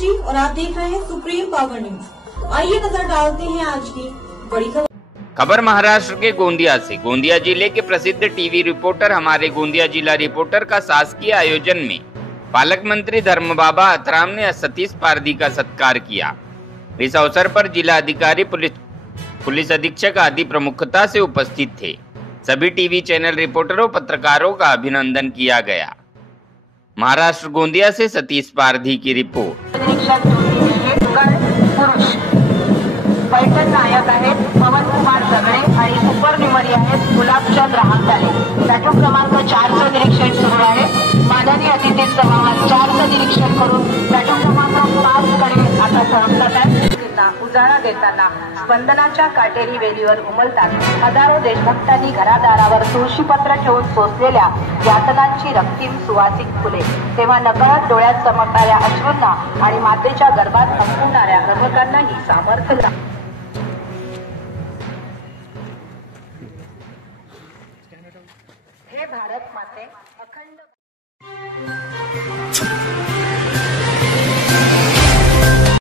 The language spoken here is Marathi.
जी और आप देख रहे हैं सुप्रीम पावर न्यूज। आइए नजर डालते हैं आज की बड़ी खबर महाराष्ट्र के गोंदिया से। गोंदिया जिले के प्रसिद्ध टीवी रिपोर्टर हमारे गोंदिया जिला रिपोर्टर का शासकीय आयोजन में पालक मंत्री धर्मबाबा अथराम ने सतीश पारधी का सत्कार किया। इस अवसर पर जिला अधिकारी, पुलिस अधीक्षक आदि प्रमुखता से उपस्थित थे। सभी टीवी चैनल रिपोर्टरों, पत्रकारों का अभिनंदन किया गया। महाराष्ट्र गोंदिया से सतीश पारधी की रिपोर्ट। पैठण नायक आहेत पवन कुमार जगडे आणि सुपर न्यूमरी आहेत गुलाबचंद राहताले। प्लॅटफॉर्म क्रमांक 4चं निरीक्षण सुरू आहे। माननीय अतिथी समाज 4चं निरीक्षण करून प्लॅटफॉर्म क्रमांक 5 कडे आता सरकतात आहेत। उजाळा देताना स्पंदनाच्या काटेरी वेलीवर उमलतात हजारो देशभक्तांनी घरादारावर तुळशीपत्र ठेवून सोसलेल्या यातनांची रक्तीम सुवासिक फुले। तेव्हा नकळत डोळ्यात चमकणाऱ्या अश्रूंना आणि मातेच्या गर्भात हंबवणाऱ्या अर्भकांना ही सामर्थ्य हे भारत माते अखंड